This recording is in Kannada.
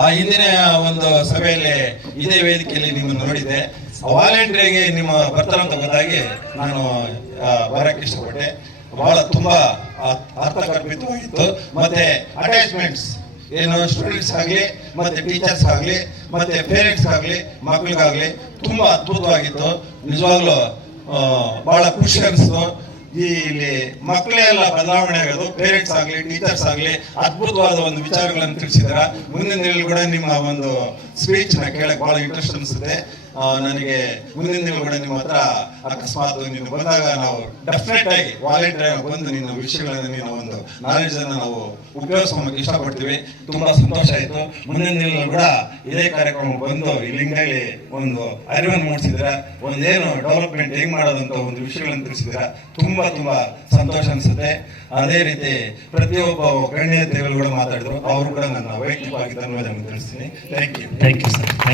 ಆ ಹಿಂದಿನ ಒಂದು ಸಭೆಯಲ್ಲಿ ಇದೇ ವೇದಿಕೆಯಲ್ಲಿ ನಿಮ್ಮನ್ನು ನೋಡಿದ್ದೆ. ವಾಲಂಟಿಯರ್ಗೆ ನಿಮ್ಮ ಬರ್ತಾರಂತ ಅಂತ ಗೊತ್ತಾಗಿ ನಾನು ಬರಕ್ಕೆ ಇಷ್ಟಪಟ್ಟೆ. ಬಹಳ ತುಂಬಾ ಅರ್ಥ ಅರ್ಥಗರ್ಭಿತವಾಗಿತ್ತು ಮತ್ತೆ ಅಟ್ಯಾಚ್ಮೆಂಟ್ಸ್ ಏನು ಸ್ಟೂಡೆಂಟ್ಸ್ ಆಗಲಿ, ಮತ್ತೆ ಟೀಚರ್ಸ್ ಆಗಲಿ, ಮತ್ತೆ ಪೇರೆಂಟ್ಸ್ ಆಗಲಿ ಮಕ್ಕಳಿಗಾಗಲಿ ತುಂಬಾ ಅದ್ಭುತವಾಗಿತ್ತು. ನಿಜವಾಗ್ಲೂ ಬಹಳ ಖುಷಿ ಅನಿಸ್ತು. ಈ ಇಲ್ಲಿ ಮಕ್ಕಳೇ ಎಲ್ಲ ಬದಲಾವಣೆ ಆಗೋದು ಪೇರೆಂಟ್ಸ್ ಆಗಲಿ ಟೀಚರ್ಸ್ ಆಗಲಿ ಅದ್ಭುತವಾದ ಒಂದು ವಿಚಾರಗಳನ್ನು ತಿಳಿಸಿದ್ರ ಮುಂದಿನ ದಿನಗಳು ಕೂಡ ನಿಮ್ಮ ಒಂದು ಸ್ಪೀಚ್ನ ಕೇಳಕ್ಕೆ ಭಾಳ ಇಂಟ್ರೆಸ್ಟ್ ಅನಿಸುತ್ತೆ. ನನಗೆ ಮುಂದಿನ ದಿನಗಳು ಕೂಡ ನಿಮ್ಮ ಹತ್ರ ಅಕಸ್ಮಾತ್ ನೀವು ಬಂದಾಗ ನಾವು ಡೆಫಿನೆಟ್ ಆಗಿ ವಾಲಂಟಿಯರ್ ಬಂದು ನಿನ್ನ ವಿಷಯಗಳನ್ನು ನೀನು ಒಂದು ನಾಲೆಜ್ ಅನ್ನು ನಾವು ಉಪಯೋಗಿಸ್ಕೊಳಕ್ಕೆ ಇಷ್ಟಪಡ್ತೀವಿ. ತುಂಬಾ ಸಂತೋಷ ಆಯ್ತು. ಮುಂದಿನ ದಿನಗಳು ಕೂಡ ಇದೇ ಕಾರ್ಯಕ್ರಮ ಬಂದು ಈ ಹೇಳಿ ಒಂದು ಅರಿವನ್ನು ಮೂಡಿಸಿದ್ರ, ಒಂದೇನು ಡೆವಲಪ್ಮೆಂಟ್ ಹೆಂಗ್ ಮಾಡೋದಂತ ಒಂದು ವಿಷಯಗಳನ್ನು ತಿಳಿಸಿದ್ರ ತುಂಬಾ ತುಂಬಾ ಸಂತೋಷ ಅನಿಸುತ್ತೆ. ಅದೇ ರೀತಿ ಪ್ರತಿಯೊಬ್ಬ ಗಣ್ಯ ದೇವರು ಕೂಡ ಮಾತಾಡಿದ್ರು. ಅವರು ಕೂಡ ನನ್ನ ವೈಯಕ್ತಿಕವಾಗಿ ಧನ್ಯವಾದಗಳನ್ನು ತಿಳಿಸ್ತೀನಿ. Thank you thank you sir